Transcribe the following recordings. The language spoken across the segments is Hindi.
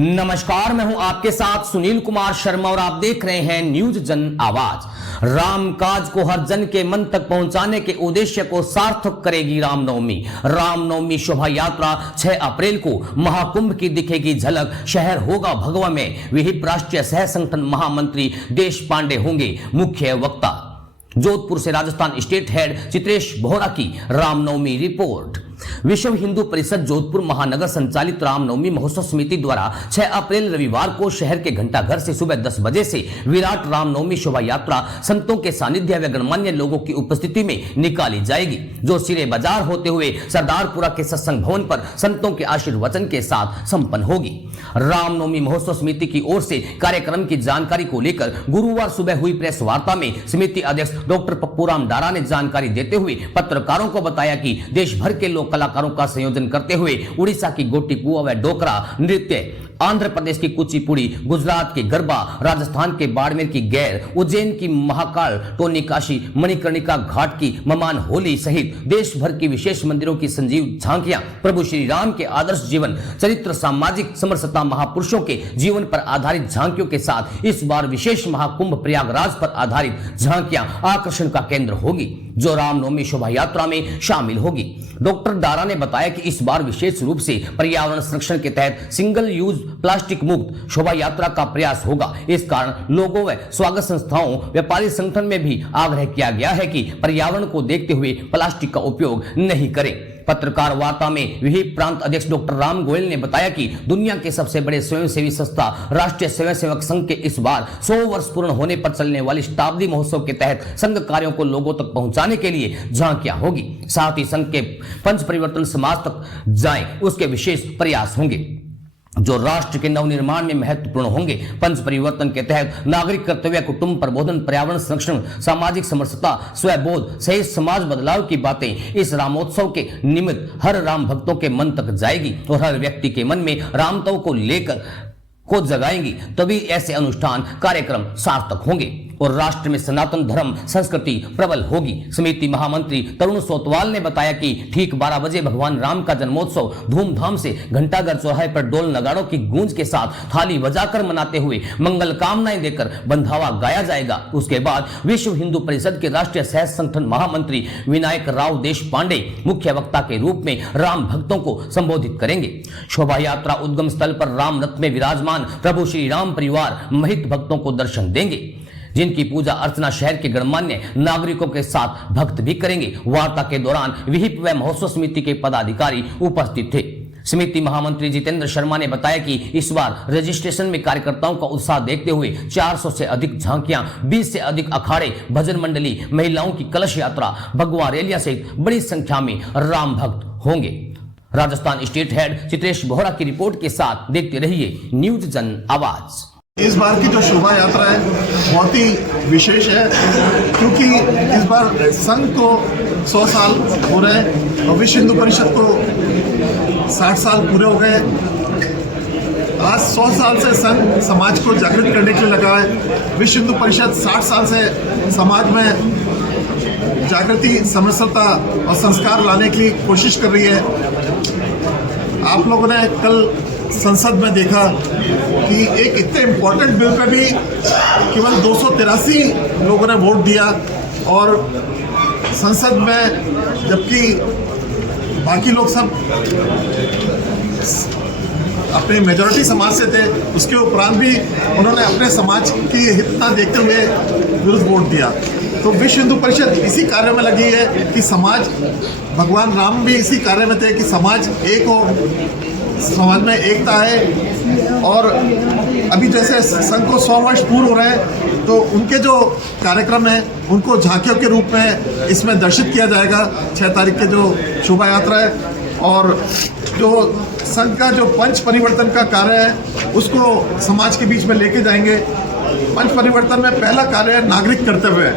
नमस्कार, मैं हूं आपके साथ सुनील कुमार शर्मा और आप देख रहे हैं न्यूज जन आवाज। राम काज को हर जन के मन तक पहुंचाने के उद्देश्य को सार्थक करेगी रामनवमी। रामनवमी शोभा यात्रा 6 अप्रैल को महाकुंभ की दिखेगी झलक। शहर होगा भगवा में। विहिप राष्ट्रीय सह संगठन महामंत्री देश पांडे होंगे मुख्य वक्ता। जोधपुर से राजस्थान स्टेट हेड चित्रेश बोहरा की रामनवमी रिपोर्ट। विश्व हिंदू परिषद जोधपुर महानगर संचालित रामनवमी महोत्सव समिति द्वारा 6 अप्रैल रविवार को शहर के घंटाघर से सुबह 10 बजे से विराट रामनवमी शोभा यात्रा संतों के सानिध्य व गणमान्य लोगों की उपस्थिति में निकाली जाएगी, जो सिरे बाजार होते हुए सरदारपुरा के सत्संग भवन पर संतों के आशीर्वचन के साथ संपन्न होगी। रामनवमी महोत्सव समिति की ओर से कार्यक्रम की जानकारी को लेकर गुरुवार सुबह हुई प्रेस वार्ता में समिति अध्यक्ष डॉक्टर पप्पूराम डारा ने जानकारी देते हुए पत्रकारों को बताया कि देश भर के लोग कलाकारों का संयोजन करते हुए उड़ीसा की गोटी पुआ व डोकरा नृत्य, आंध्र प्रदेश की कुचिपुड़ी, गुजरात के गरबा, राजस्थान के बाड़मेर की गैर, उज्जैन की महाकाल, टोनी काशी, मणिकर्णिका घाट की ममान होली सहित देश भर की विशेष मंदिरों की संजीव झांकियां प्रभु श्री राम के आदर्श जीवन चरित्र, सामाजिक समरसता, महापुरुषों के जीवन पर आधारित झांकियों के साथ इस बार विशेष महाकुंभ प्रयागराज पर आधारित झांकियां आकर्षण का केंद्र होगी, जो रामनवमी शोभा यात्रा में शामिल होगी। डॉक्टर दारा ने बताया कि इस बार विशेष रूप से पर्यावरण संरक्षण के तहत सिंगल यूज प्लास्टिक मुक्त शोभा यात्रा का प्रयास होगा। इस कारण लोगों व स्वागत संस्थाओं, व्यापारी संगठन में भी आग्रह किया गया है कि पर्यावरण को देखते हुए प्लास्टिक का उपयोग नहीं करें। पत्रकार वार्ता में विहिप प्रांत अध्यक्ष डॉक्टर राम गोयल ने बताया कि दुनिया के सबसे बड़े स्वयंसेवी संस्था राष्ट्रीय स्वयंसेवक संघ के इस बार 100 वर्ष पूर्ण होने पर चलने वाली शताब्दी महोत्सव के तहत संघ कार्यों को लोगों तक पहुंचाने के लिए झांकियां होगी। साथ ही संघ के पंच परिवर्तन समाज तक जाएं, उसके विशेष प्रयास होंगे जो राष्ट्र के नवनिर्माण में महत्वपूर्ण होंगे। पंच परिवर्तन के तहत नागरिक कर्तव्य, कुटुंब प्रबोधन, पर्यावरण संरक्षण, सामाजिक समरसता, स्वबोध सहित समाज बदलाव की बातें इस रामोत्सव के निमित्त हर राम भक्तों के मन तक जाएगी और हर व्यक्ति के मन में रामत्व को लेकर को जगाएंगी। तभी ऐसे अनुष्ठान कार्यक्रम सार्थक होंगे और राष्ट्र में सनातन धर्म संस्कृति प्रबल होगी। समिति महामंत्री तरुण सोतवाल ने बताया कि ठीक 12 बजे भगवान राम का जन्मोत्सव धूमधाम से घंटाघर चौराहे पर डोल नगाड़ों की गूंज के साथ थाली बजाकर मनाते हुए मंगल कामनाएं देकर बंधावा गाया जाएगा। उसके बाद विश्व हिंदू परिषद के राष्ट्रीय सह संगठन महामंत्री विनायक राव देश पांडे मुख्य वक्ता के रूप में राम भक्तों को संबोधित करेंगे। शोभा यात्रा उद्गम स्थल पर राम रथ में विराजमान प्रभु श्री राम परिवार महित भक्तों को दर्शन देंगे, जिनकी पूजा अर्चना शहर के गणमान्य नागरिकों के साथ भक्त भी करेंगे। वार्ता के दौरान विहिप व महोत्सव समिति के पदाधिकारी उपस्थित थे। समिति महामंत्री जितेंद्र शर्मा ने बताया कि इस बार रजिस्ट्रेशन में कार्यकर्ताओं का उत्साह देखते हुए 400 से अधिक झांकियां, 20 से अधिक अखाड़े, भजन मंडली, महिलाओं की कलश यात्रा, भगवा रैलियां सहित बड़ी संख्या में राम भक्त होंगे। राजस्थान स्टेट हेड चित्रेश बोहरा की रिपोर्ट के साथ देखते रहिए न्यूज जन आवाज। इस बार की जो शोभा यात्रा है बहुत ही विशेष है, क्योंकि इस बार संघ को 100 साल हो रहे हैं और विश्व हिंदू परिषद को 60 साल पूरे हो गए। आज 100 साल से संघ समाज को जागृत करने के लिए लगा है। विश्व हिंदू परिषद 60 साल से समाज में जागृति, समरसता और संस्कार लाने की कोशिश कर रही है। आप लोगों ने कल संसद में देखा कि एक इतने इम्पोर्टेंट बिल पे भी केवल 283 लोगों ने वोट दिया और संसद में, जबकि बाकी लोग सब अपने मेजॉरिटी समाज से थे, उसके उपरांत भी उन्होंने अपने समाज की हित ना देखते हुए विरुद्ध वोट दिया। तो विश्व हिंदू परिषद इसी कार्य में लगी है कि समाज, भगवान राम भी इसी कार्य में थे कि समाज एक हो, समाज में एकता है। और अभी जैसे संघ को 100 वर्ष पूर्ण हो रहे हैं, तो उनके जो कार्यक्रम है उनको झांकियों के रूप में इसमें दर्शित किया जाएगा। 6 तारीख के जो शोभा यात्रा है और जो संघ का जो पंच परिवर्तन का कार्य है उसको समाज के बीच में लेके जाएंगे। पंच परिवर्तन में पहला कार्य है नागरिक कर्तव्य,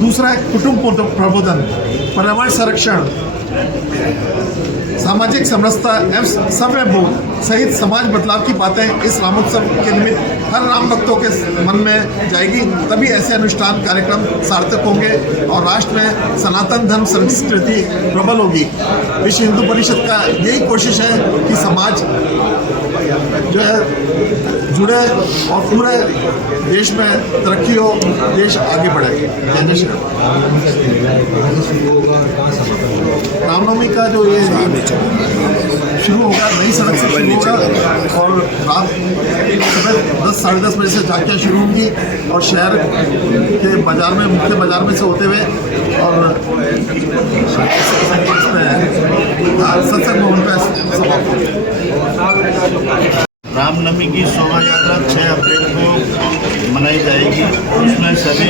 दूसरा है कुटुंब प्रबोधन, पर्यावरण संरक्षण, सामाजिक समरसता एवं स्वबोध सहित समाज बदलाव की बातें इस रामोत्सव के निमित्त हर राम भक्तों के मन में जाएगी, तभी ऐसे अनुष्ठान कार्यक्रम सार्थक होंगे और राष्ट्र में सनातन धर्म संस्कृति प्रबल होगी। विश्व हिंदू परिषद का यही कोशिश है कि समाज जो है जुड़े और पूरे देश में तरक्की हो, देश आगे बढ़े। जय जय श्री राम। रामनवमी का जो ये शुरू होगा, नई सड़क से शुरू होगा और रात सुबह 10 साढ़े 10 बजे से झांकियाँ शुरू होंगी और शहर के बाजार में, मुख्य बाजार में से होते हुए और सत्संग भवन पर समाप्त होगी। रामनवमी की शोभा यात्रा 6 अप्रैल को मनाई जाएगी। उसमें सभी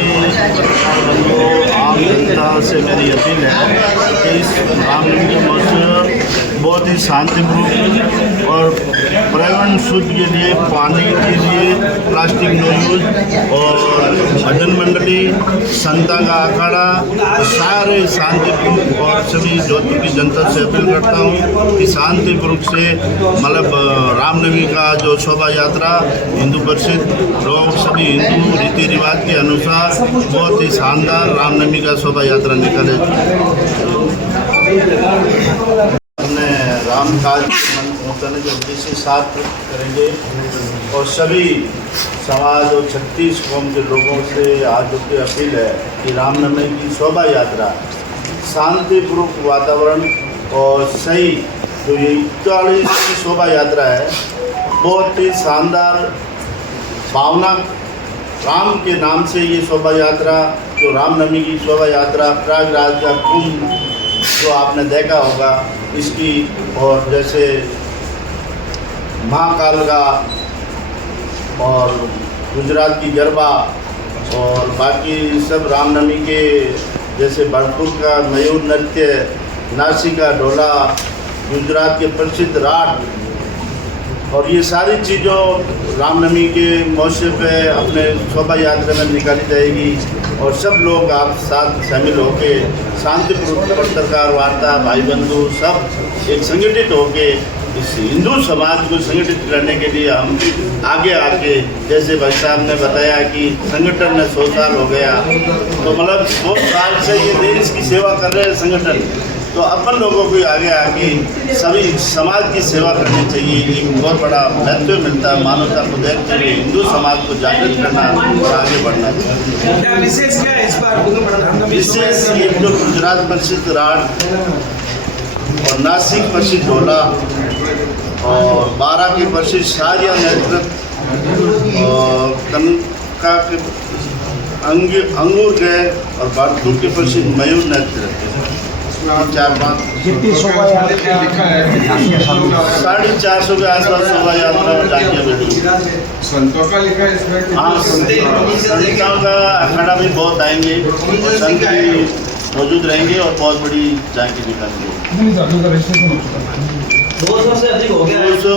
बंधुओं, आम जनता से मेरी अपील है कि इस रामनवमी के मौके बहुत ही शांतिपूर्ण और पर्यावरण शुद्ध के लिए, पानी के लिए प्लास्टिक नो यूज और भजन मंडली, संता का अखाड़ा, सारे शांतिपूर्ण और सभी जोधपुर की जनता से अपील करता हूँ कि शांतिपूर्वक से मतलब रामनवमी का जो शोभा यात्रा हिंदू परिषद लोग सभी हिंदू रीति रिवाज के अनुसार बहुत ही शानदार रामनवमी का शोभा यात्रा निकाले। हमने राम काज पहुँचाने के उद्देश्य से साथ करेंगे और सभी समाज और 36 कौम के लोगों से आज की अपील है कि रामनवमी की शोभा यात्रा शांतिपूर्वक वातावरण और सही जो ये 41 की शोभा यात्रा है, बहुत ही शानदार भावना राम के नाम से ये शोभा यात्रा, जो रामनवमी की शोभा यात्रा प्रयागराज का कुंभ जो आपने देखा होगा इसकी, और जैसे महाकाल का और गुजरात की गरबा और बाकी सब रामनवमी के जैसे भरतपुर का मयूर नृत्य, नासिक का ढोला, गुजरात के प्रसिद्ध राट और ये सारी चीज़ों रामनवमी के मौके पे अपने शोभा यात्रा में निकाली जाएगी और सब लोग आप साथ शामिल होके शांतिपूर्वक पत्रकार वार्ता भाई बंधु सब एक संगठित होके इस हिंदू समाज को संगठित करने के लिए हम आगे आके, जैसे भाई साहब ने बताया कि संगठन में 100 साल हो गया, तो मतलब 100 साल से ये देश की सेवा कर रहे हैं संगठन, तो अपन लोगों को आगे आके सभी समाज की सेवा करनी चाहिए। एक बहुत बड़ा महत्व मिलता है मानवता को देखते हुए हिंदू समाज को जागृत करना और आगे बढ़ना चाहिए। विशेष क्या है इस बार? विशेष एक जो गुजरात प्रसिद्ध राट और नासिक प्रसिद्ध ढोला और 12 के प्रसिद्ध शारिया नृत्य और कनका के अंगूर के और भरतपुर के प्रसिद्ध मयूर नृत्य 450 के आसपास शोभा यात्रा और झांकियाँ बैठी। संतों का लिखा है इसमें? हाँ, संतों का अखाड़ा भी बहुत आएंगे, संत भी मौजूद रहेंगे और बहुत बड़ी झांकी निकालेंगे। 200 से अधिक हो गया, 200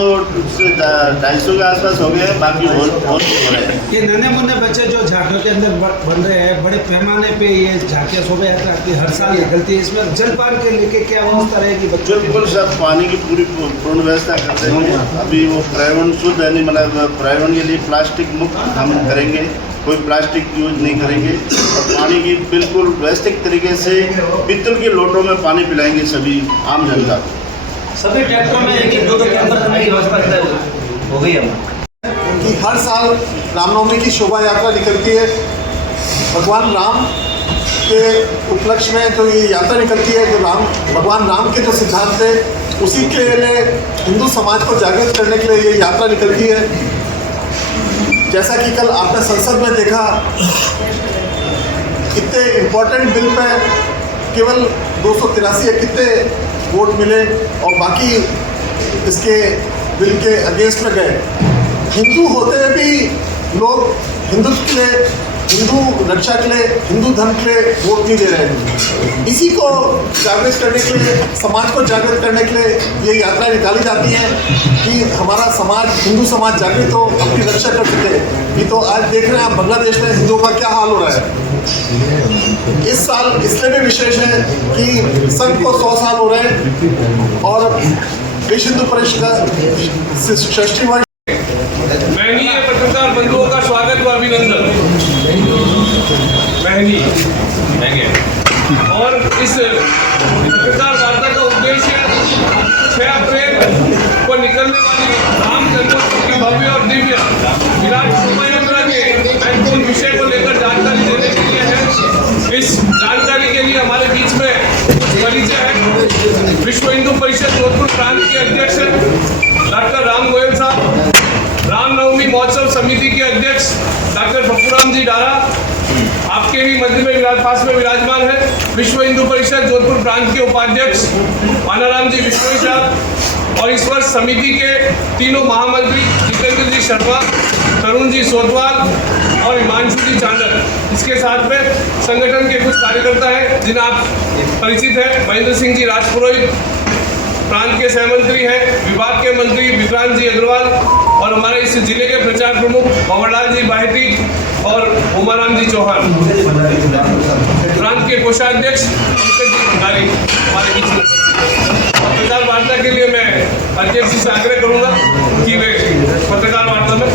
से 250 के आसपास हो गया, बाकी और हो रहे हैं। ये नन्हे मुन्ने बच्चे जो झांकियों के अंदर बन रहे हैं, बड़े पैमाने पे ये झांकियाँ शोभा यात्रा की हर साल निकलती है, इसमें जलपान के लेके क्या व्यवस्था रहेगी? बच्चों बिल्कुल सब पानी की पूर्ण व्यवस्था करते हैं। अभी वो पर्यावरण शुद्ध है, नहीं मतलब पर्यावरण के लिए प्लास्टिक मुक्त हम करेंगे, कोई प्लास्टिक यूज नहीं करेंगे और पानी की बिल्कुल व्यवस्थित तरीके से पीतल के लोटों में पानी पिलाएंगे सभी आम जनता को। सभी ट्रैक्टरों में एक एक दो कैंपर करने की व्यवस्था हो गई है कि हर साल रामनवमी की शोभा यात्रा निकलती है। भगवान राम के उपलक्ष्य में जो ये यात्रा निकलती है, जो भगवान राम के जो सिद्धांत थे उसी के लिए हिंदू समाज को जागृत करने के लिए ये यात्रा निकलती है। जैसा कि कल आपने संसद में देखा, कितने इम्पोर्टेंट बिल पे केवल 283 या कितने वोट मिले और बाकी इसके बिल के अगेंस्ट में गए। हिंदू होते हुए भी लोग हिंदुत्व के लिए, हिंदू रक्षा के लिए, हिंदू धर्म के लिए वोट नहीं दे रहे हैं। इसी को जागृत करने के लिए, समाज को जागृत करने के लिए ये यात्रा निकाली जाती है कि हमारा समाज, हिंदू समाज जागृत हो, अपनी रक्षा कर सके। ये तो आज देख रहे हैं आप बांग्लादेश में हिंदुओं का क्या हाल हो रहा है। इस साल इसलिए भी विशेष है कि संघ को 100 साल हो रहे हैं और विश्व हिंदू परिषद का 60वां माननीय पत्रकार बंधुओं, पहली है। और इस पत्रकार वार्ता का उद्देश्य 6 अप्रैल को निकलने वाली राम जन्मोत्सव की भव्य और दिव्य विराट शोभा यात्रा के महत्वपूर्ण विषय को लेकर जानकारी देने के लिए है। इस जानकारी के लिए हमारे बीच में कुछ परिचय है। विश्व हिंदू परिषद जोधपुर प्रांत के अध्यक्ष डॉक्टर राम गोयल साहब, रामनवमी महोत्सव समिति के अध्यक्ष डॉक्टर पप्पूराम जी डारा आपके ही मध्य में पास में विराजमान है। विश्व हिंदू परिषद जोधपुर प्रांत के उपाध्यक्ष पानाराम जी विश्नोई साहब और इस वर्ष समिति के तीनों महामंत्री जितेंद्र जी शर्मा, तरुण जी सोतवाल और हिमांशु जी चांडक। इसके साथ में संगठन के कुछ कार्यकर्ता हैं जिन्हें आप परिचित हैं। महेंद्र सिंह जी राजपुरोहित प्रांत के सहमंत्री हैं, विभाग के मंत्री विक्रांत जी अग्रवाल और हमारे इस जिले के प्रचार प्रमुख भंवरलाल जी बाहेती और उमाराम जी चौहान। प्रांत के कोषाध्यक्ष पंकज जी भंडारी हमारे बीच में। पत्रकार वार्ता के लिए मैं अध्यक्ष जी से आग्रह करूंगा कि वे पत्रकार वार्ता में